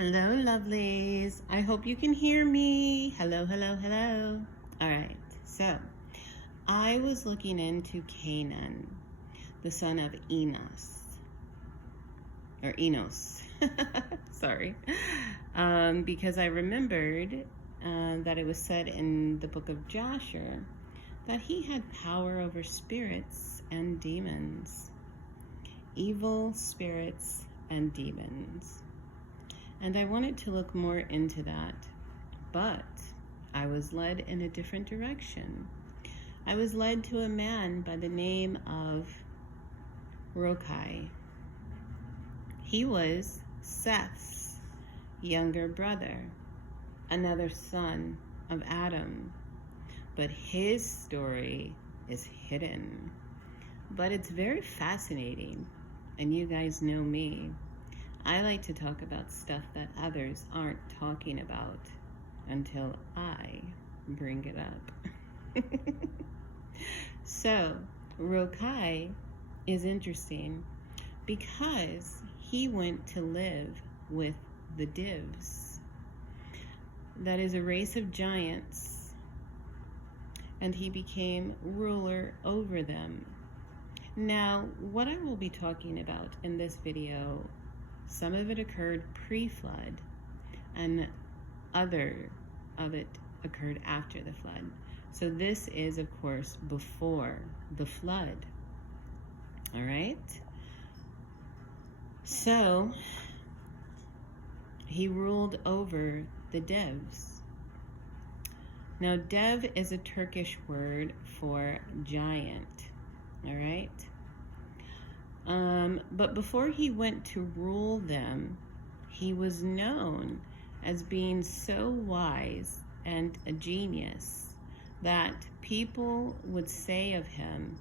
Hello, lovelies. I hope you can hear me. Hello, hello, hello. All right, so I was looking into Kainan, the son of Enos. Sorry. Because I remembered that it was said in the book of Joshua that he had power over spirits and demons, evil spirits and demons. And I wanted to look more into that, but I was led in a different direction. I was led to a man by the name of Rocail. He was Seth's younger brother, another son of Adam. But his story is hidden. But it's very fascinating, and you guys know me. I like to talk about stuff that others aren't talking about until I bring it up. So, Rocail is interesting because he went to live with the Divs. That is a race of giants, and he became ruler over them. Now, what I will be talking about in this video, some of it occurred pre-flood, and other of it occurred after the flood. So this is, of course, before the flood. All right? So he ruled over the Devs. Now, dev is a Turkish word for giant. All right? But before he went to rule them, he was known as being so wise and a genius that people would say of him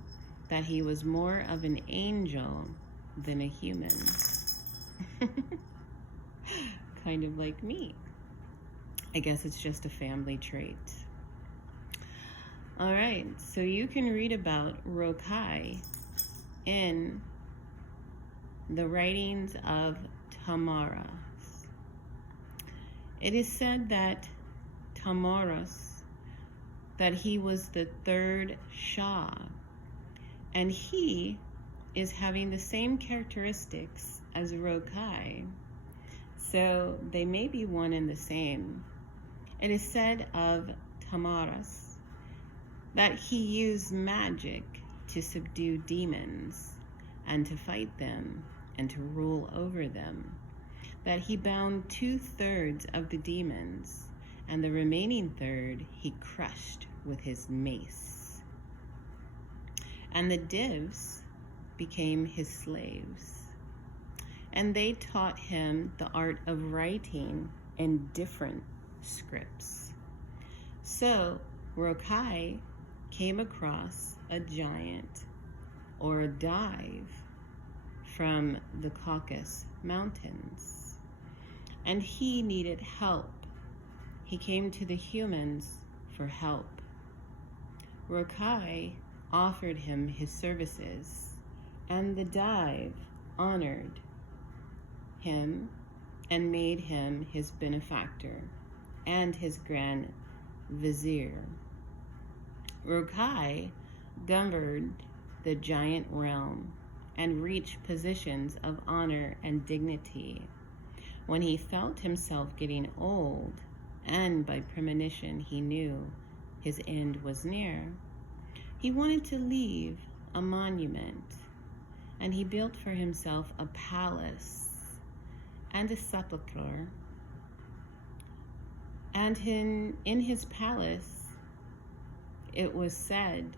that he was more of an angel than a human. Kind of like me. I guess it's just a family trait. All right, so you can read about Rocail in the writings of Tamaras. It is said that Tamaras, that he was the third Shah, and he is having the same characteristics as Rocail, so they may be one and the same. It is said of Tamaras that he used magic to subdue demons and to fight them and to rule over them, that he bound 2/3 of the demons, and the remaining third he crushed with his mace. And the Divs became his slaves, and they taught him the art of writing in different scripts. So Rocail came across a giant, or a dive, from the Caucasus Mountains, and he needed help. He came to the humans for help. Rocail offered him his services, and the dive honored him and made him his benefactor and his grand vizier. Rocail governed the giant realm and reached positions of honor and dignity. When he felt himself getting old, and by premonition he knew his end was near, he wanted to leave a monument, and he built for himself a palace and a sepulchre. And in his palace, it was said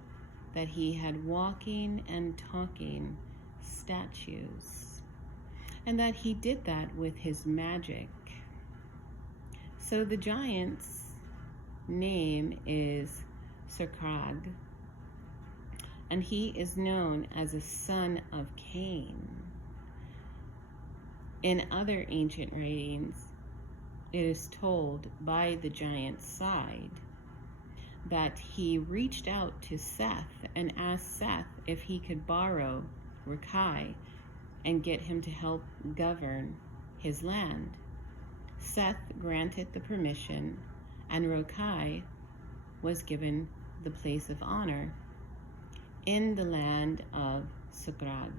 that he had walking and talking statues, and that he did that with his magic. So the giant's name is Serkrag, and he is known as a son of Cain. In other ancient writings, it is told by the giant's side that he reached out to Seth and asked Seth if he could borrow Rocail and get him to help govern his land. Seth granted the permission, and Rocail was given the place of honor in the land of Sukrag.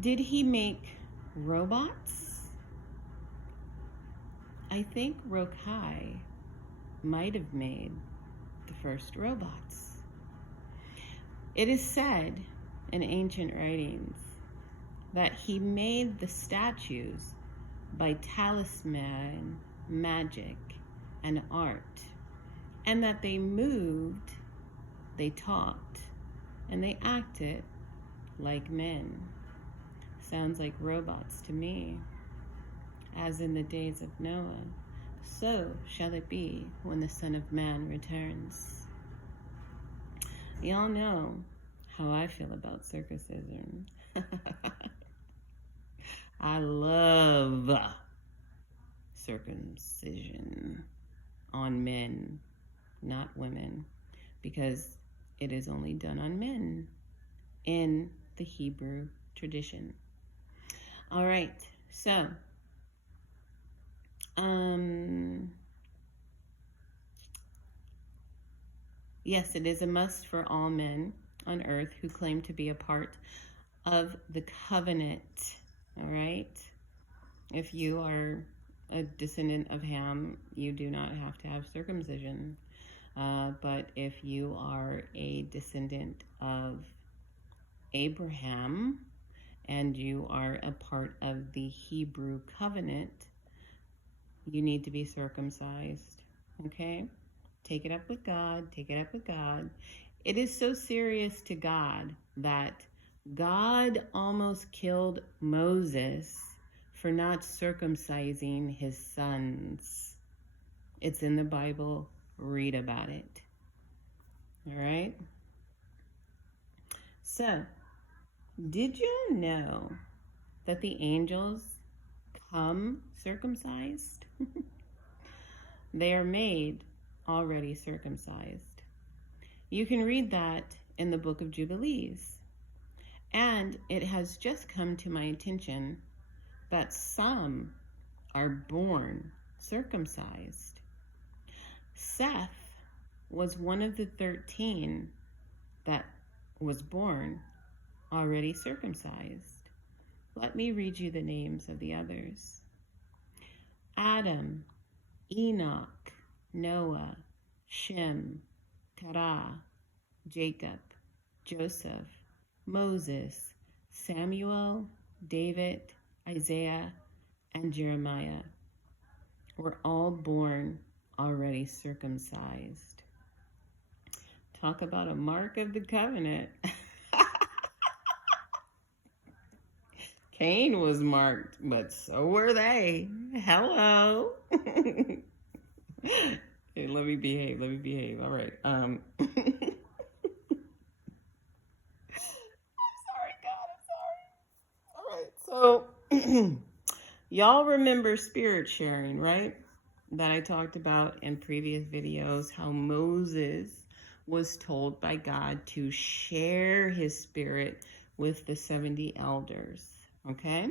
Did he make robots? I think Rocail might have made the first robots. It is said in ancient writings that he made the statues by talisman, magic, and art, and that they moved, they talked, and they acted like men. Sounds like robots to me. As in the days of Noah, so shall it be when the Son of Man returns. Y'all know how I feel about circumcision. I love circumcision on men, not women, because it is only done on men in the Hebrew tradition. All right, so yes, it is a must for all men on earth who claim to be a part of the covenant. All right, if you are a descendant of Ham, you do not have to have circumcision. But if you are a descendant of Abraham and you are a part of the Hebrew covenant, you need to be circumcised. Okay? Take it up with God. Take it up with God. It is so serious to God that God almost killed Moses for not circumcising his sons. It's in the Bible. Read about it. All right? So, did you know that the angels come circumcised? They are made already circumcised. You can read that in the book of Jubilees. And it has just come to my attention that some are born circumcised. Seth was one of the 13 that was born already circumcised. Let me read you the names of the others. Adam, Enoch, Noah, Shem, Terah, Jacob, Joseph, Moses, Samuel, David, Isaiah, and Jeremiah were all born already circumcised. Talk about a mark of the covenant. Cain was marked, but so were they. Hello. Hey, let me behave. All right. I'm sorry, God, I'm sorry. All right, so y'all remember spirit sharing, right? That I talked about in previous videos, how Moses was told by God to share his spirit with the 70 elders, okay?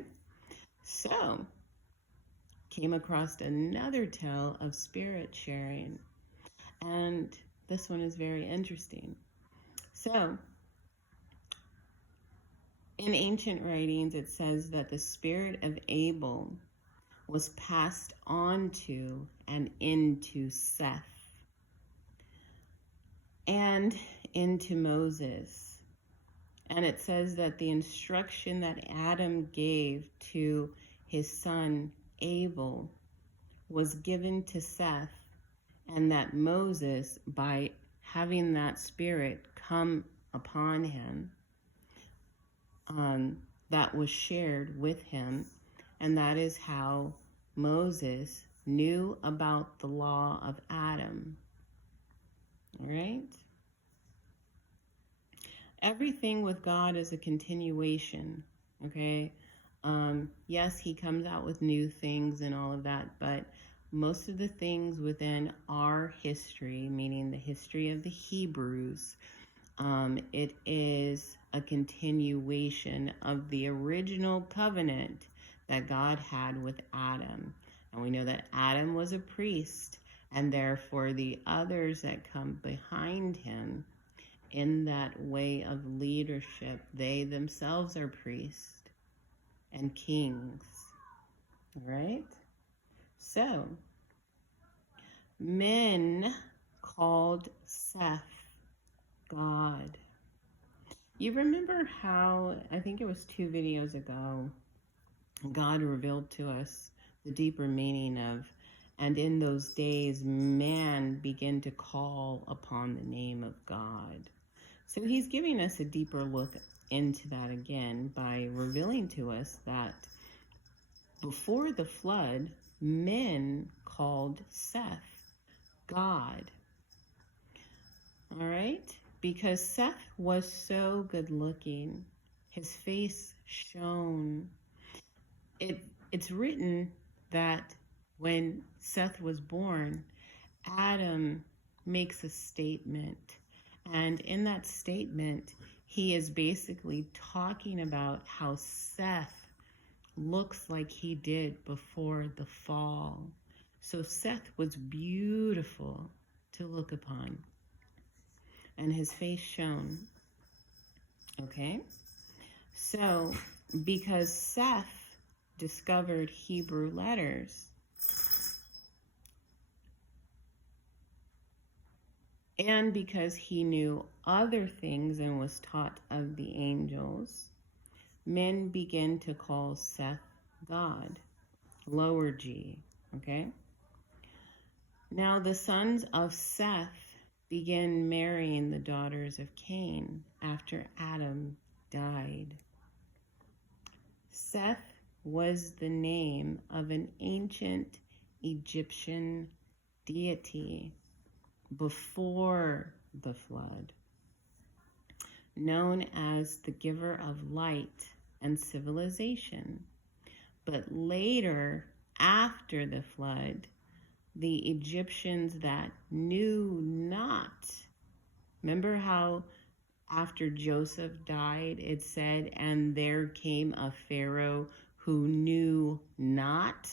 So, came across another tale of spirit sharing, and this one is very interesting. So, in ancient writings, it says that the spirit of Abel was passed on to and into Seth and into Moses. And it says that the instruction that Adam gave to his son Abel was given to Seth, and that Moses, by having that spirit come upon him, that was shared with him, and that is how Moses knew about the law of Adam. All right? Everything with God is a continuation, okay? Yes, he comes out with new things and all of that, but most of the things within our history, meaning the history of the Hebrews, it is a continuation of the original covenant that God had with Adam. And we know that Adam was a priest, and therefore the others that come behind him in that way of leadership, they themselves are priests and kings. All right? So, men called Seth God. You remember how, I think it was 2 videos ago, God revealed to us the deeper meaning of, and in those days, man began to call upon the name of God. So he's giving us a deeper look into that again by revealing to us that before the flood, men called Seth God. All right? Because Seth was so good looking. His face shone. It's written that when Seth was born, Adam makes a statement. And in that statement, he is basically talking about how Seth looks like he did before the fall. So Seth was beautiful to look upon, and his face shone. Okay? So, because Seth discovered Hebrew letters, and because he knew other things and was taught of the angels, men begin to call Seth God, lower G, okay? Now the sons of Seth began marrying the daughters of Cain after Adam died. Seth was the name of an ancient Egyptian deity before the flood, known as the giver of light and civilization. But later, after the flood, the Egyptians that knew not, remember how after Joseph died, it said, and there came a Pharaoh who knew not.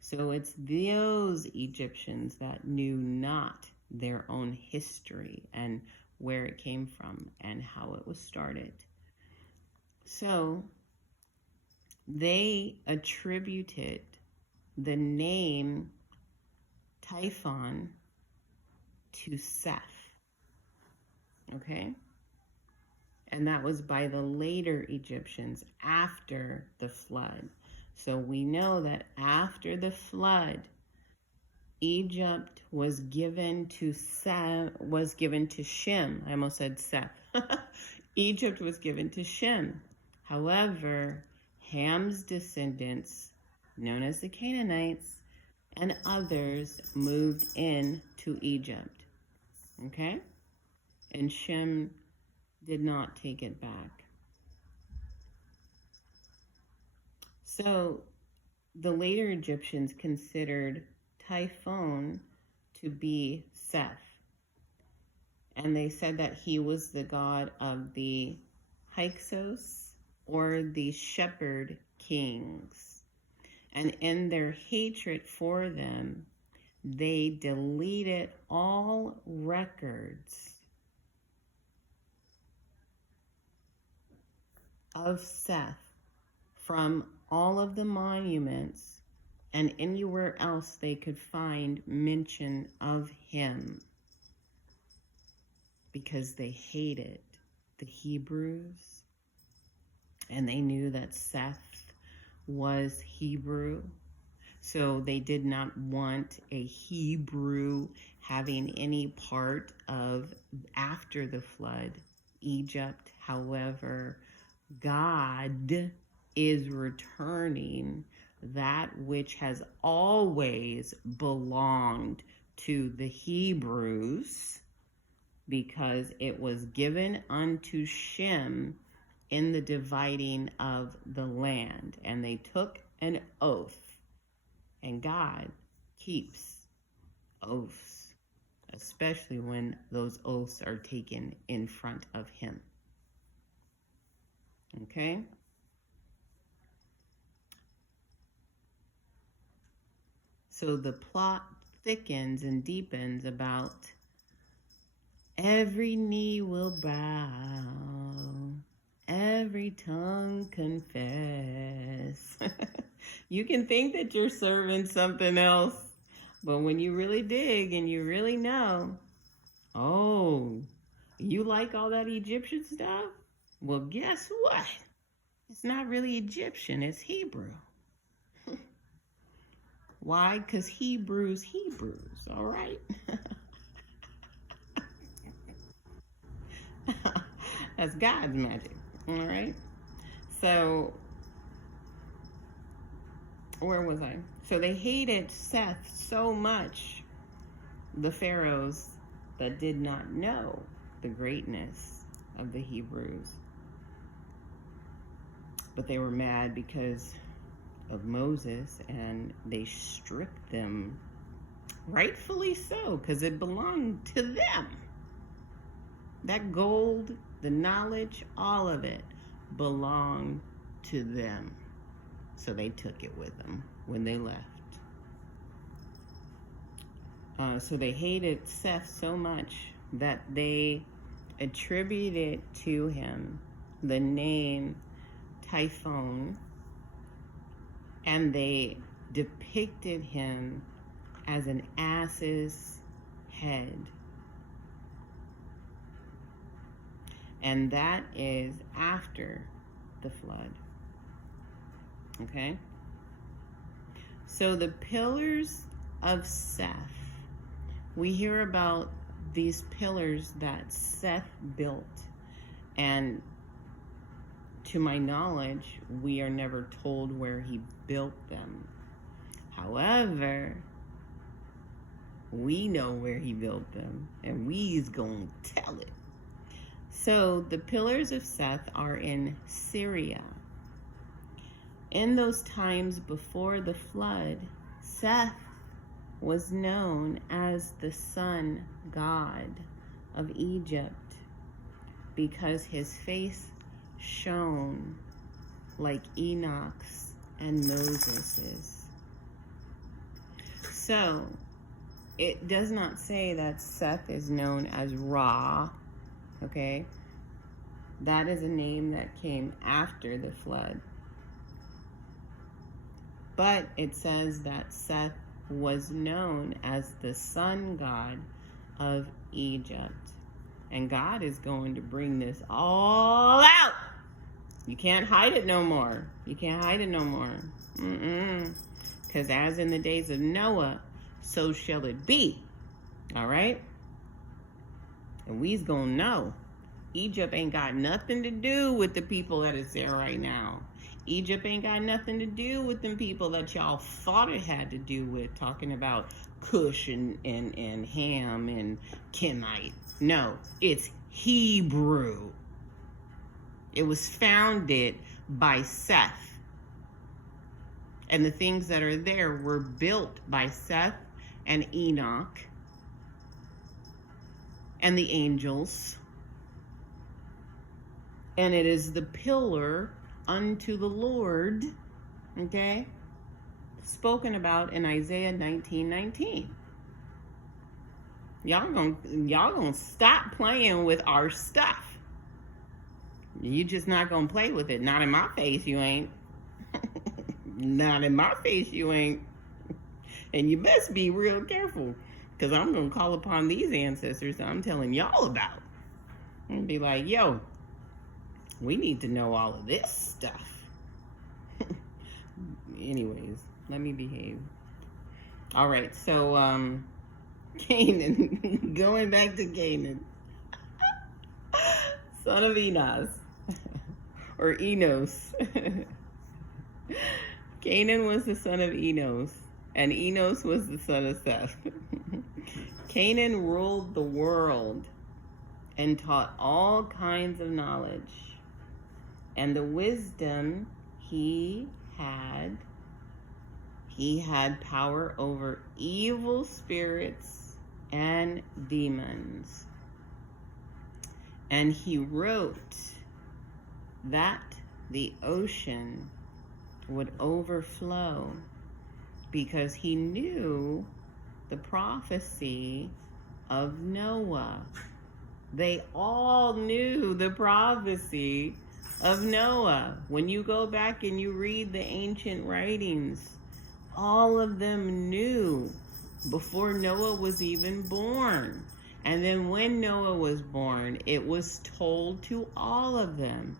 So it's those Egyptians that knew not their own history and where it came from and how it was started. So they attributed the name Typhon to Seth. Okay? And that was by the later Egyptians after the flood. So we know that after the flood, Egypt was given to Shem. I almost said Seth. Egypt was given to Shem. However, Ham's descendants, known as the Canaanites, and others moved in to Egypt. Okay? And Shem did not take it back. So the later Egyptians considered Typhon to be Seth. And they said that he was the god of the Hyksos, or the shepherd kings. And in their hatred for them, they deleted all records of Seth from all of the monuments and anywhere else they could find mention of him, because they hated the Hebrews and they knew that Seth was Hebrew. So they did not want a Hebrew having any part of, after the flood, Egypt. However, God is returning that which has always belonged to the Hebrews, because it was given unto Shem in the dividing of the land. And they took an oath. And God keeps oaths, especially when those oaths are taken in front of him. Okay? So the plot thickens and deepens about every knee will bow, every tongue confess. You can think that you're serving something else, but when you really dig and you really know, oh, you like all that Egyptian stuff? Well, guess what? It's not really Egyptian, it's Hebrew. Why? Because Hebrews, all right? That's God's magic, all right? So, where was I? So they hated Seth so much, the pharaohs that did not know the greatness of the Hebrews. But they were mad because of Moses, and they stripped them, rightfully so, because it belonged to them. That gold, the knowledge, all of it belonged to them. So they took it with them when they left. So they hated Seth so much that they attributed to him the name Typhon, and they depicted him as an ass's head. And that is after the flood. Okay? So the pillars of Seth, we hear about these pillars that Seth built, and to my knowledge, we are never told where he built them. However, we know where he built them, and we's gonna tell it. So the pillars of Seth are in Syria. In those times before the flood, Seth was known as the sun god of Egypt because his face shone like Enoch's and Moses's. So it does not say that Seth is known as Ra, okay? That is a name that came after the flood. But it says that Seth was known as the sun god of Egypt. And God is going to bring this all out. You can't hide it no more. You can't hide it no more. Because as in the days of Noah, so shall it be. All right? And we's gonna know. Egypt ain't got nothing to do with the people that is there right now. Egypt ain't got nothing to do with them people that y'all thought it had to do with, talking about Cush and Ham and Kenite. No, it's Hebrew. It was founded by Seth. And the things that are there were built by Seth and Enoch and the angels. And it is the pillar unto the Lord, okay, spoken about in Isaiah 19:19. Y'all gonna stop playing with our stuff. You just not gonna play with it. Not in my face, you ain't. Not in my face, you ain't. And you best be real careful, because I'm gonna call upon these ancestors that I'm telling y'all about and be like, yo, we need to know all of this stuff. Anyways, let me behave. All right, so Kainan, going back to Kainan, son of Enos, or Enos. Kainan was the son of Enos, and Enos was the son of Seth. Kainan ruled the world and taught all kinds of knowledge. And the wisdom he had power over evil spirits and demons. And he wrote that the ocean would overflow because he knew the prophecy of Noah. They all knew the prophecy of Noah. When you go back and you read the ancient writings, all of them knew before Noah was even born. And then when Noah was born, it was told to all of them.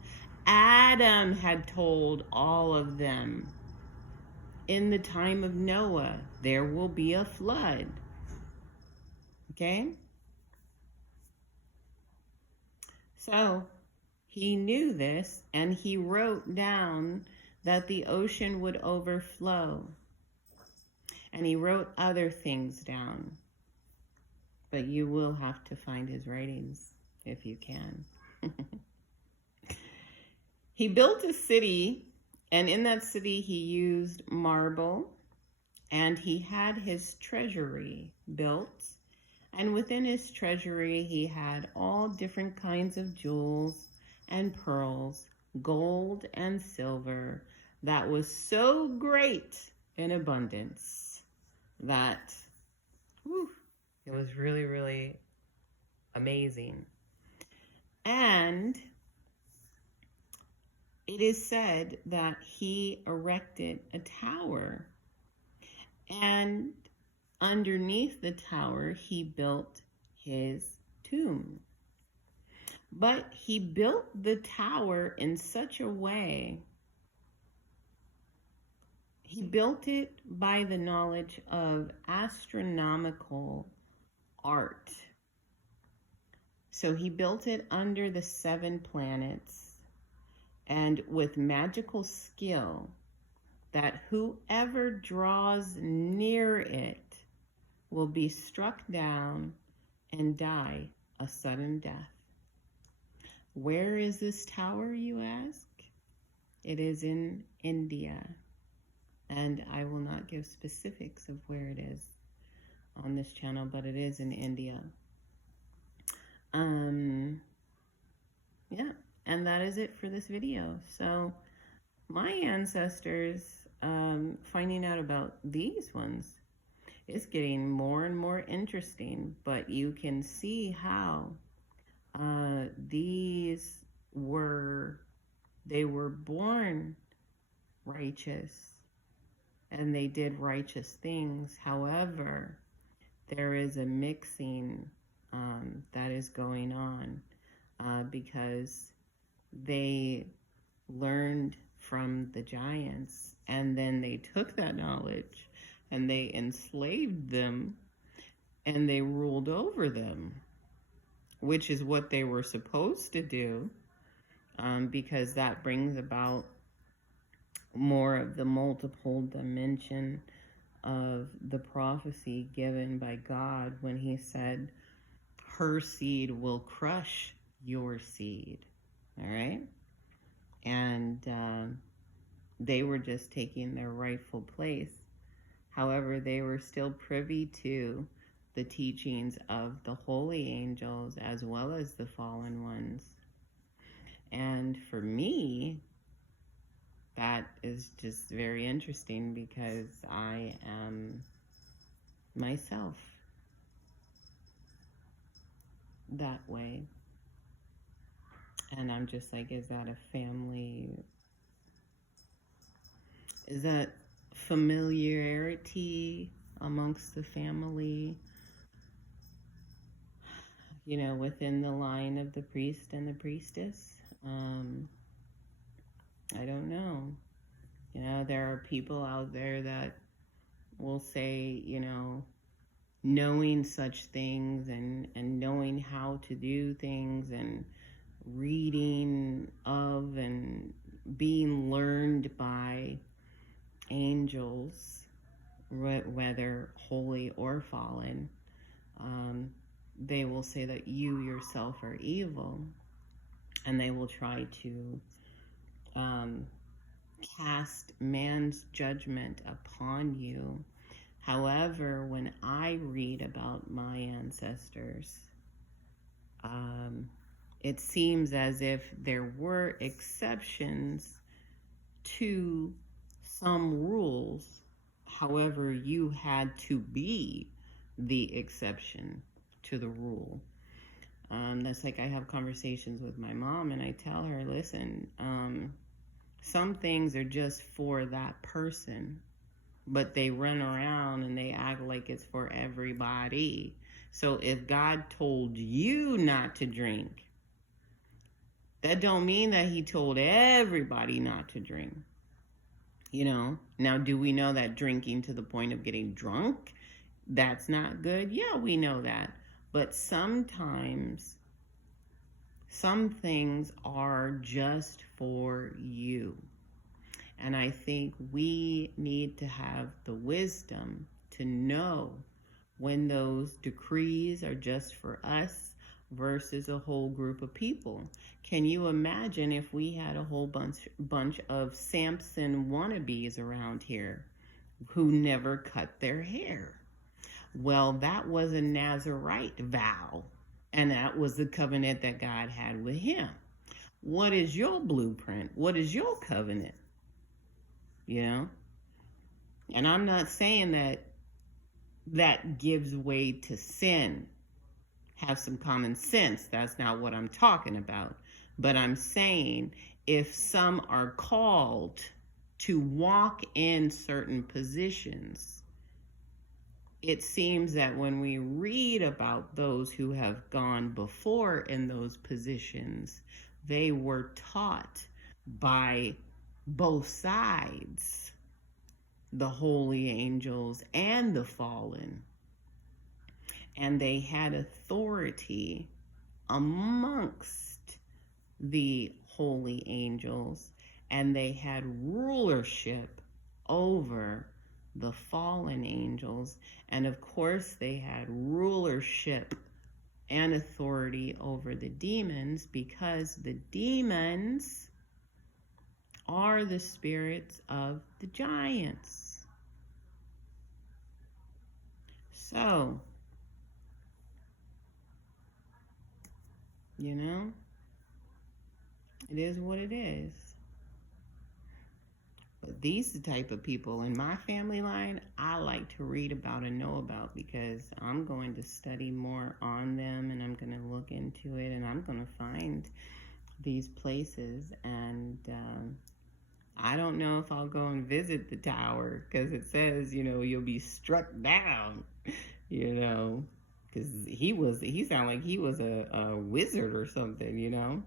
Adam had told all of them, in the time of Noah, there will be a flood. Okay? So he knew this, and he wrote down that the ocean would overflow. And he wrote other things down. But you will have to find his writings if you can. He built a city, and in that city he used marble, and he had his treasury built. And within his treasury he had all different kinds of jewels and pearls, gold and silver, that was so great in abundance that it was really, really amazing. And it is said that he erected a tower, and underneath the tower he built his tomb. But he built the tower in such a way, he built it by the knowledge of astronomical art. So he built it under the 7 planets, and with magical skill, that whoever draws near it will be struck down and die a sudden death. Where is this tower, you ask? It is in India, and I will not give specifics of where it is on this channel, but it is in India. Yeah, and that is it for this video. So my ancestors, finding out about these ones is getting more and more interesting, but you can see how they were born righteous and they did righteous things. However, there is a mixing that is going on because they learned from the giants, and then they took that knowledge and they enslaved them and they ruled over them, which is what they were supposed to do, because that brings about more of the multiple dimension of the prophecy given by God when he said, her seed will crush your seed. All right? And they were just taking their rightful place. However, they were still privy to the teachings of the holy angels as well as the fallen ones. And for me, that is just very interesting because I am myself that way. And I'm just like, is that a family? Is that familiarity amongst the family? You know, within the line of the priest and the priestess? I don't know. You know, there are people out there that will say, you know, knowing such things and knowing how to do things and reading of and being learned by angels, whether holy or fallen, they will say that you yourself are evil, and they will try to cast man's judgment upon you. However, when I read about my ancestors, it seems as if there were exceptions to some rules. However, you had to be the exception to the rule. That's like I have conversations with my mom and I tell her, listen, some things are just for that person, but they run around and they act like it's for everybody. So if God told you not to drink, that don't mean that he told everybody not to drink. You know, now do we know that drinking to the point of getting drunk, that's not good? Yeah, we know that. But sometimes some things are just for you. And I think we need to have the wisdom to know when those decrees are just for us versus a whole group of people. Can you imagine if we had a whole bunch of Samson wannabes around here who never cut their hair? Well, that was a Nazirite vow, and that was the covenant that God had with him. What is your blueprint? What is your covenant? You know? And I'm not saying that gives way to sin. Have some common sense. That's not what I'm talking about. But I'm saying if some are called to walk in certain positions, it seems that when we read about those who have gone before in those positions, they were taught by both sides, the holy angels and the fallen. And they had authority amongst the holy angels, and they had rulership over the fallen angels. And of course, they had rulership and authority over the demons, because the demons are the spirits of the giants. So, you know, it is what it is. But these the type of people in my family line I like to read about and know about, because I'm going to study more on them and I'm going to look into it and I'm going to find these places. And I don't know if I'll go and visit the tower, because it says, you know, you'll be struck down, you know, because he sounded like he was a wizard or something, you know.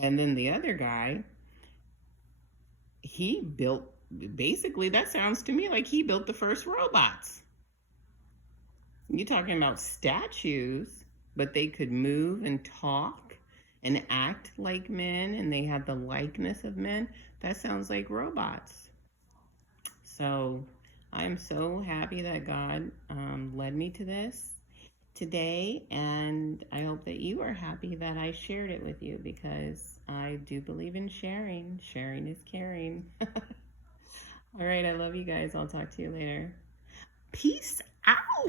And then the other guy, he built, basically that sounds to me like he built the first robots. You're talking about statues, but they could move and talk and act like men, and they had the likeness of men. That sounds like robots. So I'm so happy that God led me to this today, and I hope that you are happy that I shared it with you, because I do believe in sharing. Sharing is caring. All right, I love you guys. I'll talk to you later. Peace out.